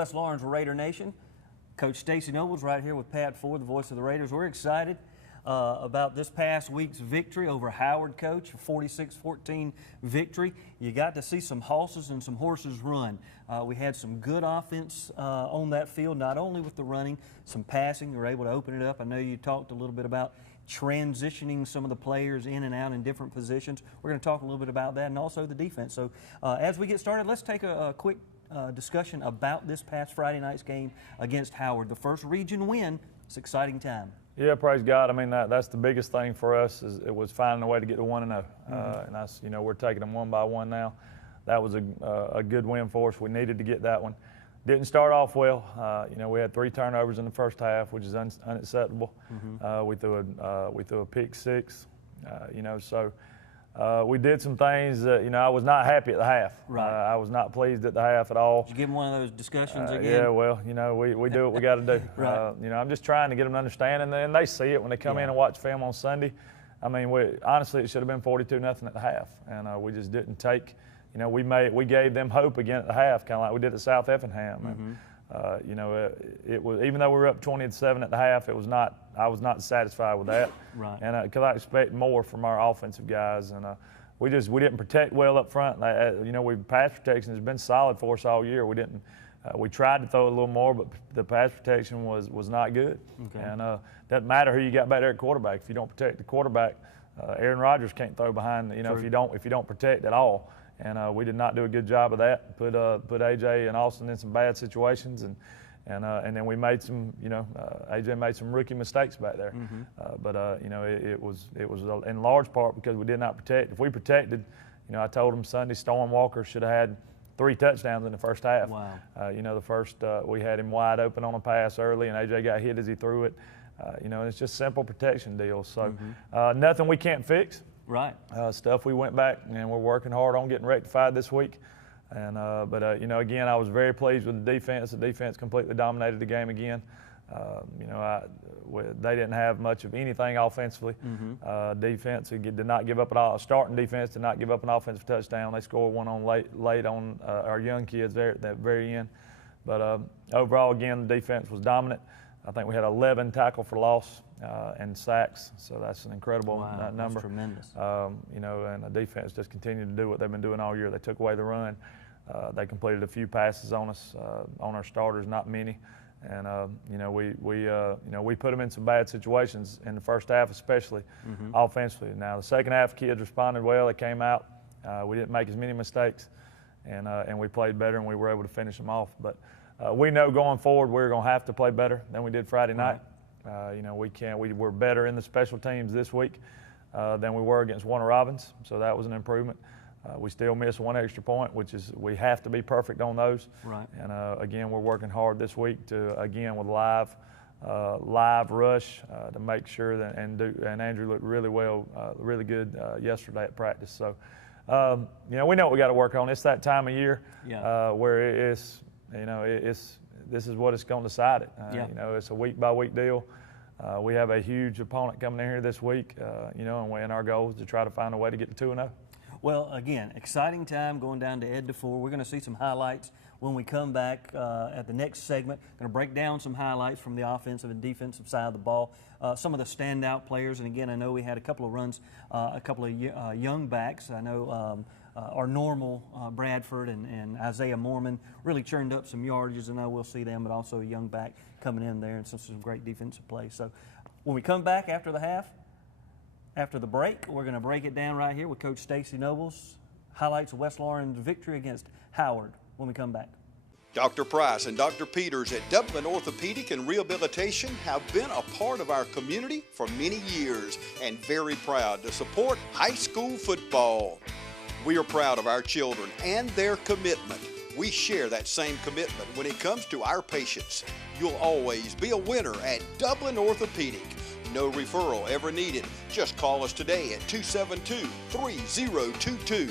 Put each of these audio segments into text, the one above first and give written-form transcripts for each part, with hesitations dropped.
West Lawrence Raider Nation. Coach Stacy Nobles right here with Pat Ford, the voice of the Raiders. We're excited about this past week's victory over Howard, Coach, 46-14 victory. You got to see some hosses and some horses run. We had some good offense on that field, not only with the running, some passing. You were able to open it up. I know you talked a little bit about transitioning some of the players in and out in different positions. We're going to talk a little bit about that and also the defense. So as we get started, let's take a quick discussion about this past Friday night's game against Howard. The first region win. It's an exciting time. Yeah, praise God. I mean, that's the biggest thing for us is it was finding a way to get to 1-0. And that's, you know, we're taking them one by one now. That was a good win for us. We needed to get that one. Didn't start off well. You know, we had 3 turnovers in the first half, which is unacceptable. We threw a pick 6. You know, so we did some things that, you know, I was not happy at the half. Right. I was not pleased at the half at all. Did you give them one of those discussions again? Yeah, well, you know, we do what we got to do. Right. You know, I'm just trying to get them to understand, and they see it when they come in and watch film on Sunday. I mean, honestly, it should have been 42-0 at the half, and we just didn't take. You know, we gave them hope again at the half, kind of like we did at South Effingham. And, you know, it was, even though we were up 20-7 at the half, I was not satisfied with that. Right. And because I expect more from our offensive guys, and we didn't protect well up front. You know, pass protection has been solid for us all year. We tried to throw a little more, but the pass protection was not good. Okay. And doesn't matter who you got back there at quarterback. If you don't protect the quarterback, Aaron Rodgers can't throw behind. You know, if you don't protect at all. And we did not do a good job of that. Put AJ and Austin in some bad situations, and then we made some. You know, AJ made some rookie mistakes back there. But you know, it was in large part because we did not protect. If we protected, you know, I told him Sunday Storm Walker should have had 3 touchdowns in the first half. Wow. You know, the first we had him wide open on a pass early, and AJ got hit as he threw it. You know, it's just simple protection deals. So nothing we can't fix. Right. Stuff we went back and we're working hard on getting rectified this week. And but you know, again, I was very pleased with the defense. The defense completely dominated the game again. You know, they didn't have much of anything offensively. Defense did not give up at all. Starting defense did not give up an offensive touchdown. They scored one on late on our young kids there at that very end. But overall, again, the defense was dominant. I think we had 11 tackle for loss and sacks, so that's an incredible number. That's tremendous. You know, and the defense just continued to do what they've been doing all year. They took away the run. They completed a few passes on us, on our starters, not many. And you know, we put them in some bad situations in the first half, especially offensively. Now the second half, kids responded well. They came out. We didn't make as many mistakes, and we played better, and we were able to finish them off. But we know going forward we're going to have to play better than we did Friday night. You know, we're better in the special teams this week than we were against Warner Robins, so that was an improvement. We still missed 1 extra point, which is we have to be perfect on those. Right. And again, we're working hard this week to with live rush to make sure that and Andrew looked really well, really good yesterday at practice. So you know, we know what we got to work on. It's that time of year where it's. You know, this is what it's going to decide it. You know, it's a week-by-week deal. We have a huge opponent coming in here this week, you know, and our goal is to try to find a way to get to 2-0. Well, again, exciting time going down to Ed DeFore. We're going to see some highlights when we come back at the next segment. Going to break down some highlights from the offensive and defensive side of the ball. Some of the standout players, and again, I know we had a couple of runs, a couple of young backs. I know our normal Bradford and Isaiah Mormon really churned up some yardages, and I will see them, but also a young back coming in there and some great defensive play. So when we come back after the half, after the break, we're going to break it down right here with Coach Stacy Nobles. Highlights of West Lawrence victory against Howard when we come back. Dr. Price and Dr. Peters at Dublin Orthopedic and Rehabilitation have been a part of our community for many years and very proud to support high school football. We are proud of our children and their commitment. We share that same commitment when it comes to our patients. You'll always be a winner at Dublin Orthopedic. No referral ever needed. Just call us today at 272-3022.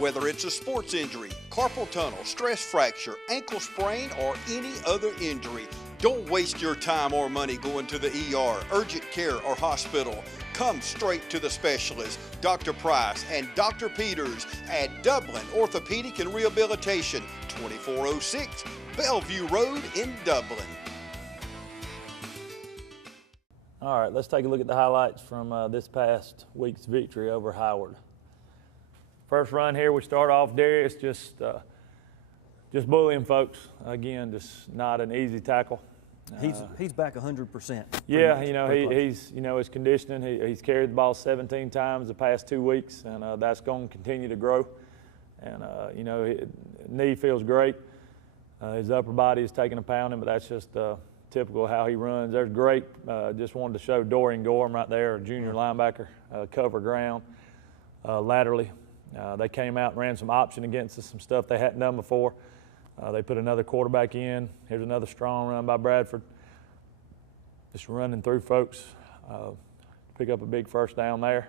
Whether it's a sports injury, carpal tunnel, stress fracture, ankle sprain, or any other injury, don't waste your time or money going to the ER, urgent care, or hospital. Come straight to the specialist, Dr. Price and Dr. Peters at Dublin Orthopedic and Rehabilitation, 2406 Bellevue Road in Dublin. All right, let's take a look at the highlights from this past week's victory over Howard. First run here, we start off Darius just bullying folks. Again, just not an easy tackle. He's back 100%. Yeah, he's his conditioning. He's carried the ball 17 times the past 2 weeks, and that's going to continue to grow. And his knee feels great. His upper body is taking a pounding, but that's just typical of how he runs. There's great. Just wanted to show Dorian Gorham right there, a junior linebacker, cover ground laterally. They came out and ran some option against us, some stuff they hadn't done before. They put another quarterback in. Here's another strong run by Bradford. Just running through folks. Pick up a big first down there.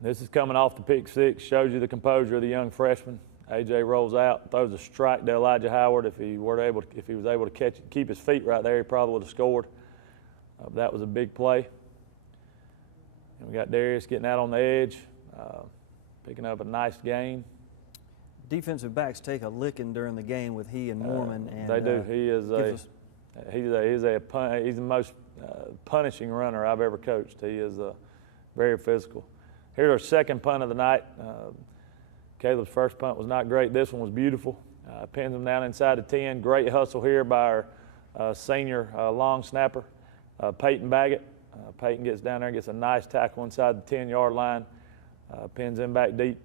This is coming off the pick six. Shows you the composure of the young freshman. AJ rolls out, throws a strike to Elijah Howard. If he was able to catch it, keep his feet right there, he probably would have scored. That was a big play. And we got Darius getting out on the edge, picking up a nice gain. Defensive backs take a licking during the game with he and Norman. And they do. He's the most punishing runner I've ever coached. He is very physical. Here's our second punt of the night. Caleb's first punt was not great. This one was beautiful. Pins him down inside the 10. Great hustle here by our senior long snapper, Peyton Baggett. Peyton gets down there and gets a nice tackle inside the 10-yard line. Pins him back deep.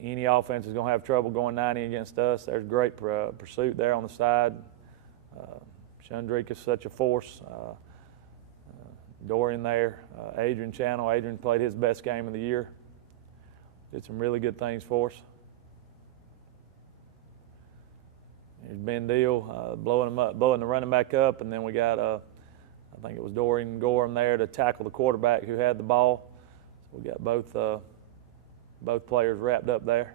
Any offense is going to have trouble going 90 against us. There's great pursuit there on the side. Shundrick is such a force. Dorian there. Adrian Channel. Adrian played his best game of the year. Did some really good things for us. Here's Ben Deal blowing the running back up, and then we got I think it was Dorian Gorham there to tackle the quarterback who had the ball. So we got both players wrapped up there.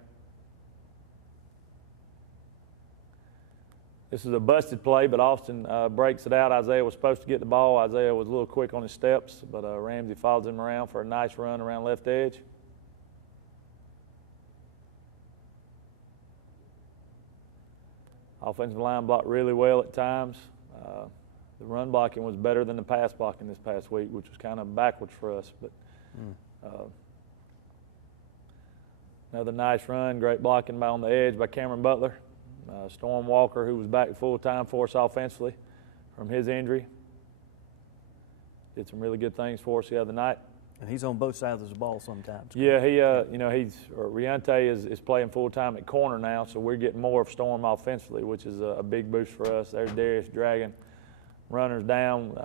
This is a busted play, but Austin breaks it out. Isaiah was supposed to get the ball. Isaiah was a little quick on his steps, but Ramsey follows him around for a nice run around left edge. Offensive line blocked really well at times. The run blocking was better than the pass blocking this past week, which was kind of backwards for us. But another nice run, great blocking on the edge by Cameron Butler. Storm Walker, who was back full-time for us offensively from his injury, did some really good things for us the other night. And he's on both sides of the ball sometimes. Yeah, Riante is playing full-time at corner now, so we're getting more of Storm offensively, which is a big boost for us. There's Darius dragging runners down,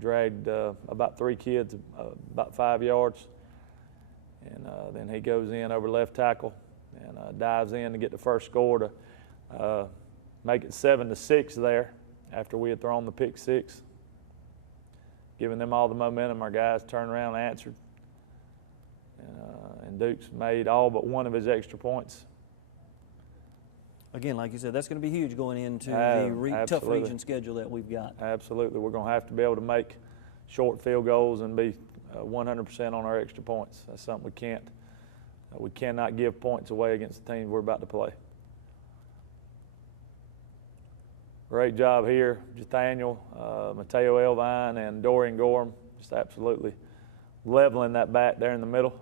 dragged about 3 kids about 5 yards. And then he goes in over left tackle and dives in to get the first score to make it 7-6 there after we had thrown the pick six. Giving them all the momentum, our guys turned around and answered. And Dukes made all but one of his extra points. Again, like you said, that's going to be huge going into the tough region schedule that we've got. Absolutely. We're going to have to be able to make short field goals and be 100% on our extra points. That's something we cannot give points away against the teams we're about to play. Great job here, Nathaniel, Mateo Elvine, and Dorian Gorham, just absolutely leveling that back there in the middle.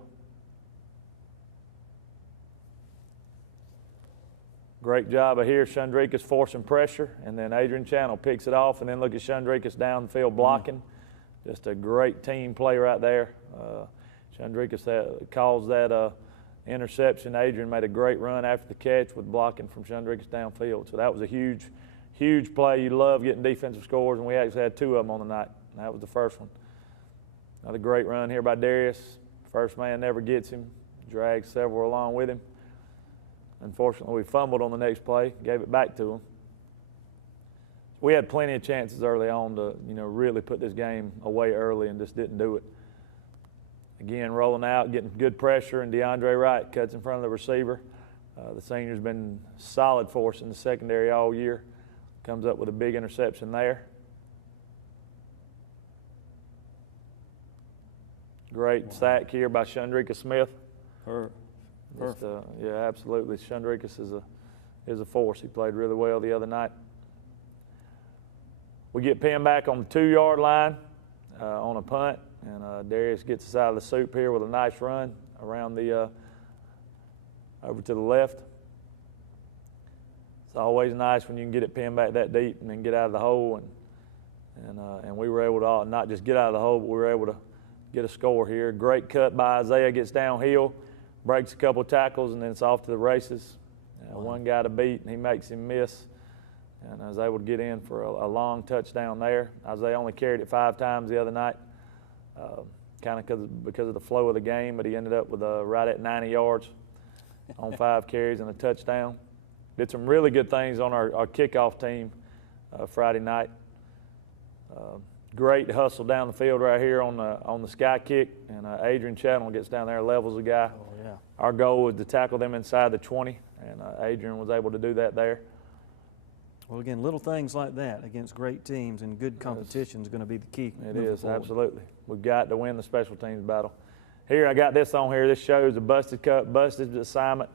Great job of here. Shundrikas forcing pressure, and then Adrian Channel picks it off, and then look at Shundrikas downfield blocking. Just a great team play right there. Shundrikas calls that interception. Adrian made a great run after the catch with blocking from Shundrikas downfield. So that was a huge play. You love getting defensive scores, and we actually had 2 of them on the night. And that was the first one. Another great run here by Darius. First man never gets him. Drags several along with him. Unfortunately, we fumbled on the next play, gave it back to him. We had plenty of chances early on to, really put this game away early and just didn't do it. Again, rolling out, getting good pressure, and DeAndre Wright cuts in front of the receiver. The senior's been solid for us in the secondary all year. Comes up with a big interception there. Great sack here by Shundrika Smith. Perfect. Yeah, absolutely. Shundrikas is a force. He played really well the other night. We get pinned back on the 2-yard line on a punt, and Darius gets us out of the soup here with a nice run around the over to the left. It's always nice when you can get it pinned back that deep and then get out of the hole, and we were able to not just get out of the hole, but we were able to get a score here. Great cut by Isaiah, gets downhill, breaks a couple of tackles, and then it's off to the races. Wow. One guy to beat, and he makes him miss. And I was able to get in for a long touchdown there. Isaiah only carried it 5 times the other night, kind of because of the flow of the game, but he ended up with right at 90 yards on 5 carries and a touchdown. Did some really good things on our kickoff team Friday night. Great hustle down the field right here on the sky kick, and Adrian Channel gets down there, levels the guy. Oh, yeah. Our goal was to tackle them inside the 20, and Adrian was able to do that there. Well, again, little things like that against great teams and good competition is going to be the key. It is, absolutely. We've got to win the special teams battle. Here, I got this on here. This shows a busted cut, busted assignment.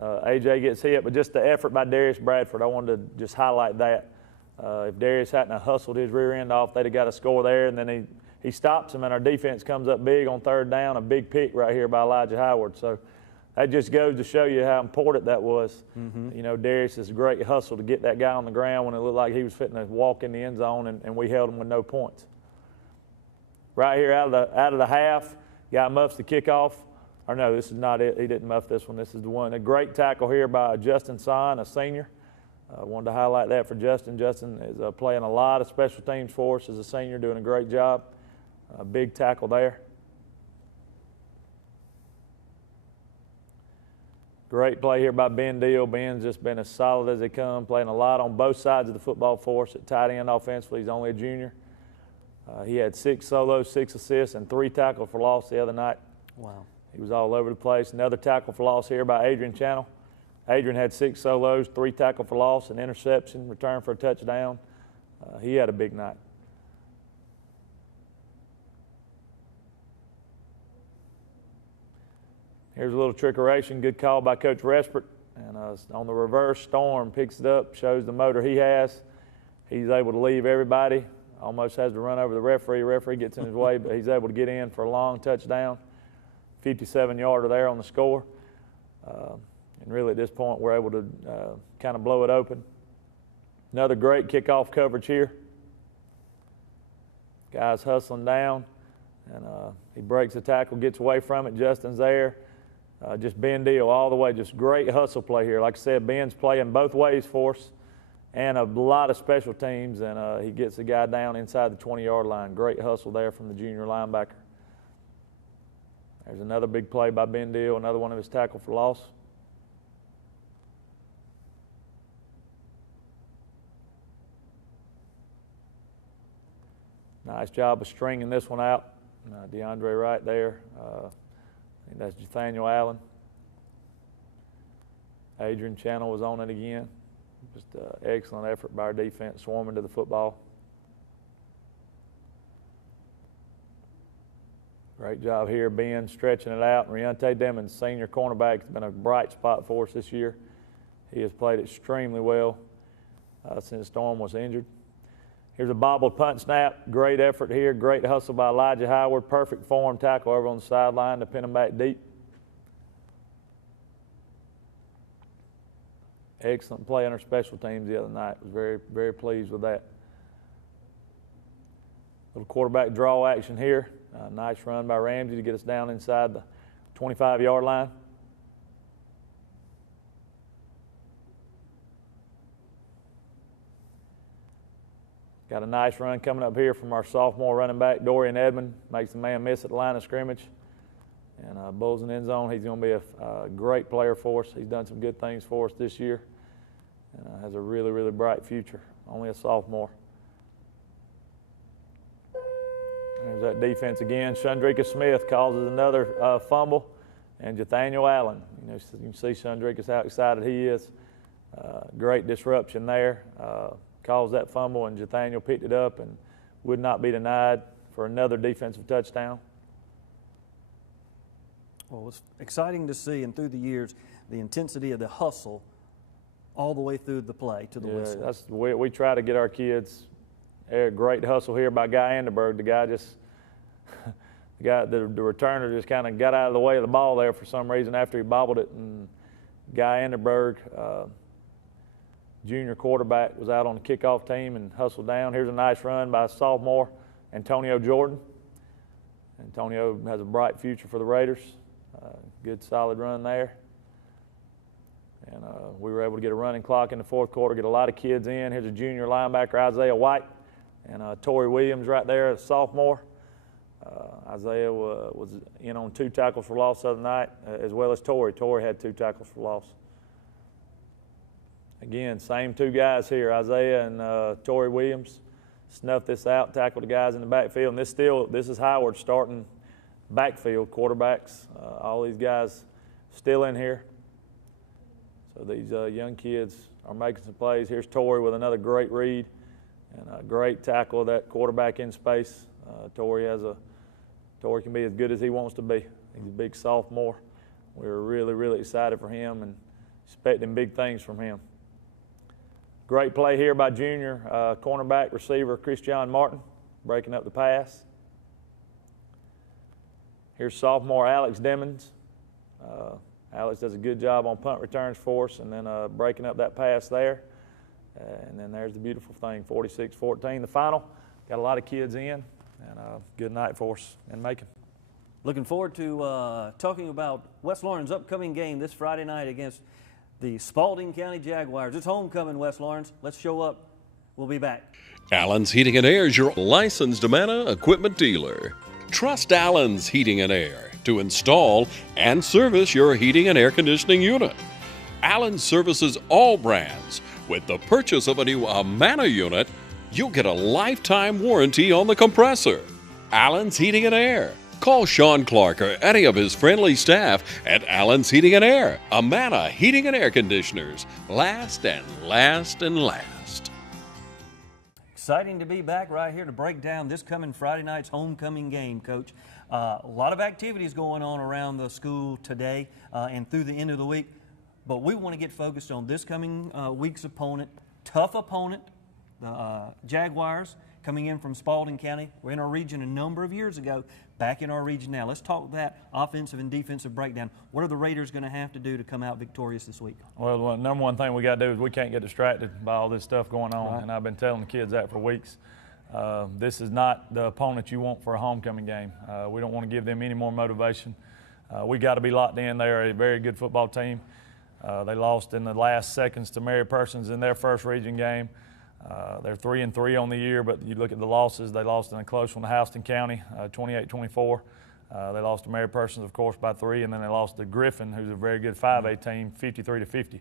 AJ gets hit, but just the effort by Darius Bradford, I wanted to just highlight that. If Darius hadn't hustled his rear end off, they'd have got a score there, and then he stops him, and our defense comes up big on 3rd down, a big pick right here by Elijah Howard. So that just goes to show you how important that was. Mm-hmm. You know, Darius is a great hustle to get that guy on the ground when it looked like he was fitting to walk in the end zone, and we held him with no points. Right here out of the half, guy muffs the kickoff. Or no, this is not it. He didn't muff this one. This is the one. A great tackle here by Justin Son, a senior. Wanted to highlight that for Justin. Justin is playing a lot of special teams for us as a senior, doing a great job. Big tackle there. Great play here by Ben Deal. Ben's just been as solid as they come, playing a lot on both sides of the football for us at tight end offensively. He's only a junior. He had 6 solos, 6 assists, and 3 tackles for loss the other night. Wow. He was all over the place. Another tackle for loss here by Adrian Channel. Adrian had 6 solos, 3 tackle for loss, an interception, return for a touchdown. He had a big night. Here's a little trickeration. Good call by Coach Respert. And on the reverse, Storm picks it up, shows the motor he has. He's able to leave everybody. Almost has to run over the referee. Referee gets in his way, but he's able to get in for a long touchdown. 57-yarder there on the score. And really at this point we're able to kind of blow it open. Another great kickoff coverage here. Guy's hustling down, and he breaks the tackle, gets away from it. Justin's there. Just Ben Deal all the way. Just great hustle play here. Like I said, Ben's playing both ways for us and a lot of special teams, and he gets the guy down inside the 20-yard line. Great hustle there from the junior linebacker. There's another big play by Ben Deal, another one of his tackle for loss. Nice job of stringing this one out. DeAndre right there. I think that's Nathaniel Allen. Adrian Channel was on it again. Just excellent effort by our defense, swarming to the football. Great job here, Ben stretching it out. Riante Demons, senior cornerback, has been a bright spot for us this year. He has played extremely well since Storm was injured. Here's a bobbled punt snap. Great effort here. Great hustle by Elijah Howard. Perfect form tackle over on the sideline to pin him back deep. Excellent play on our special teams the other night. Was very, very pleased with that. Little quarterback draw action here. Nice run by Ramsey to get us down inside the 25-yard line. Got a nice run coming up here from our sophomore running back, Dorian Edmond. Makes the man miss at the line of scrimmage. And Bulls in the end zone. He's going to be a great player for us. He's done some good things for us this year. And has a really, really bright future. Only a sophomore. There's that defense again. Shundrika Smith causes another fumble. and Nathaniel Allen. You can see Sundrick how excited he is. Great disruption there. Caused that fumble, and Nathaniel picked it up and would not be denied for another defensive touchdown. Well, it's exciting to see, and through the years, the intensity of the hustle all the way through the play to the whistle. That's the way we try to get our kids. A great hustle here by Guy Anderberg. The guy just, the returner just kind of got out of the way of the ball there for some reason after he bobbled it. And Guy Anderberg, junior quarterback, was out on the kickoff team and hustled down. Here's a nice run by sophomore Antonio Jordan. Antonio has a bright future for the Raiders. Good solid run there. And we were able to get a running clock in the fourth quarter, get a lot of kids in. Here's a junior linebacker, Isaiah White, and Torrey Williams right there, a sophomore. Isaiah was in on 2 tackles for loss the other night, as well as Torrey. Torrey had 2 tackles for loss. Again, same 2 guys here, Isaiah and Torrey Williams. Snuffed this out, tackled the guys in the backfield. And this is Howard starting backfield quarterbacks. All these guys still in here. So these young kids are making some plays. Here's Torrey with another great read and a great tackle of that quarterback in space. Torrey can be as good as he wants to be. He's a big sophomore. We're really, really excited for him and expecting big things from him. Great play here by junior cornerback receiver Christian Martin, breaking up the pass. Here's sophomore Alex Demmons. Alex does a good job on punt returns for us and then breaking up that pass there. And then there's the beautiful thing, 46-14. The final, got a lot of kids in, and good night for us in Macon. Looking forward to talking about West Lawrence' upcoming game this Friday night against the Spalding County Jaguars. It's homecoming, West Lawrence. Let's show up. We'll be back. Allen's Heating and Air is your licensed Amana equipment dealer. Trust Allen's Heating and Air to install and service your heating and air conditioning unit. Allen services all brands. With the purchase of a new Amana unit, you'll get a lifetime warranty on the compressor. Allen's Heating and Air. Call Sean Clark or any of his friendly staff at Allen's Heating and Air. Amana Heating and Air Conditioners. Last and last and last. Exciting to be back right here to break down this coming Friday night's homecoming game, Coach. A lot of activities going on around the school today and through the end of the week, but we want to get focused on this coming week's opponent, tough opponent, the Jaguars, coming in from Spalding County. We're in our region a number of years ago, back in our region now. Let's talk that offensive and defensive breakdown. What are the Raiders going to have to do to come out victorious this week? Well, the number one thing we got to do is we can't get distracted by all this stuff going on, Right. and I've been telling the kids that for weeks. This is not the opponent you want for a homecoming game. We don't want to give them any more motivation. We got to be locked in. They are a very good football team. They lost in the last seconds to Mary Persons in their first region game. They're 3-3 on the year, but you look at the losses. They lost in a close one to Houston County, 28-24. They lost to Mary Persons, of course, by 3, and then they lost to Griffin, who's a very good 5A team, 53-50.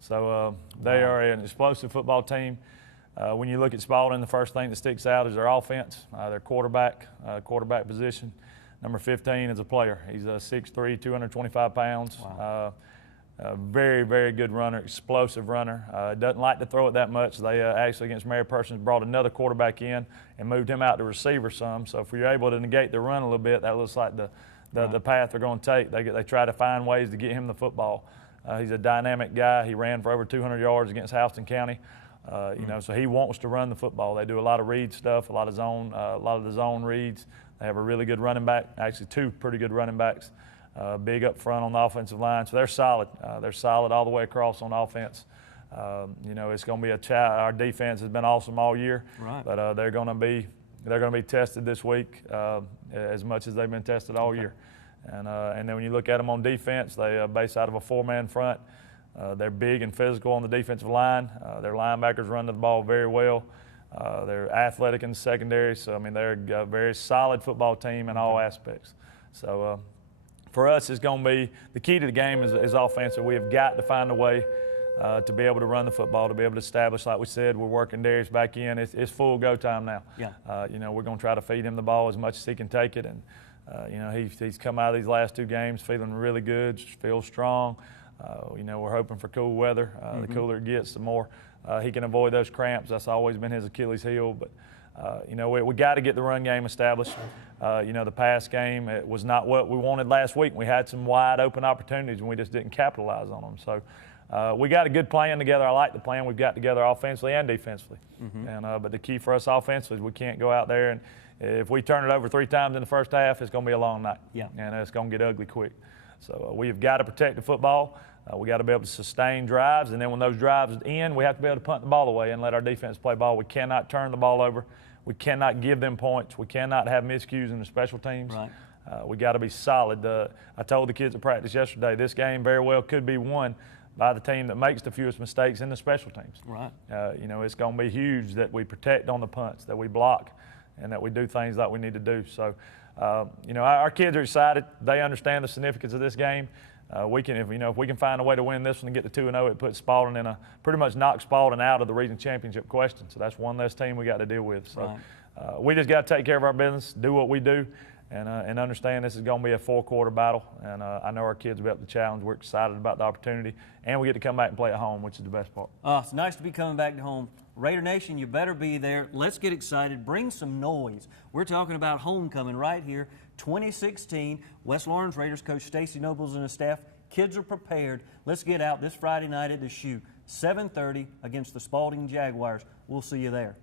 So they are an explosive football team. When you look at Spalding, the first thing that sticks out is their offense, their quarterback position. Number 15 is a player. He's 6'3", 225 pounds. Wow. Very, very good runner, explosive runner. Doesn't like to throw it that much. They actually, against Mary Persons, brought another quarterback in and moved him out to receiver some. So if you're able to negate the run a little bit, that looks like the path they're going to take. They try to find ways to get him the football. He's a dynamic guy. He ran for over 200 yards against Houston County. So he wants to run the football. They do a lot of read stuff, a lot of the zone reads. They have a really good running back, actually 2 pretty good running backs. Big up front on the offensive line, so they're solid. They're solid all the way across on offense. It's going to be our defense has been awesome all year, right. But they're going to be tested this week as much as they've been tested all year. And then when you look at them on defense, they base out of a 4-man front. They're big and physical on the defensive line. Their linebackers run the ball very well. They're athletic in the secondary, so they're a very solid football team in all aspects. So. For us, it's going to be the key to the game is offensive. We have got to find a way to be able to run the football, to be able to establish, like we said, we're working Darius back in. It's full go time now. Yeah. We're going to try to feed him the ball as much as he can take it, and You know, he's come out of these last 2 games feeling really good, feels strong. You know, we're hoping for cool weather. The cooler it gets, the more he can avoid those cramps. That's always been his Achilles heel. But you know, we got to get the run game established. You know, the pass game, it was not what we wanted last week. We had some wide open opportunities and we just didn't capitalize on them. So we got a good plan together. I like the plan we've got together offensively and defensively. And but the key for us offensively is we can't go out there and if we turn it over 3 times in the first half, it's going to be a long night. And it's going to get ugly quick. So we've got to protect the football. We got to be able to sustain drives, and then when those drives end, we have to be able to punt the ball away and let our defense play ball. We cannot turn the ball over. We cannot give them points. We cannot have miscues in the special teams. We got to be solid. I told the kids at practice yesterday, this game very well could be won by the team that makes the fewest mistakes in the special teams. You know, it's going to be huge that we protect on the punts, that we block, and that we do things like we need to do. So, you know, our kids are excited. They understand the significance of this game. We can, if we can find a way to win this one and get to 2-0, it puts Spalding in pretty much knocks Spalding out of the region championship question. So that's one less team we got to deal with. So we just got to take care of our business, do what we do, and understand this is going to be a 4-quarter battle. And I know our kids will be up to the challenge. We're excited about the opportunity, and we get to come back and play at home, which is the best part. It's nice to be coming back to home. Raider Nation, you better be there. Let's get excited. Bring some noise. We're talking about homecoming right here, 2016. West Lawrence Raiders coach Stacy Nobles and his staff. Kids are prepared. Let's get out this Friday night at the Shoe, 7:30 against the Spalding Jaguars. We'll see you there.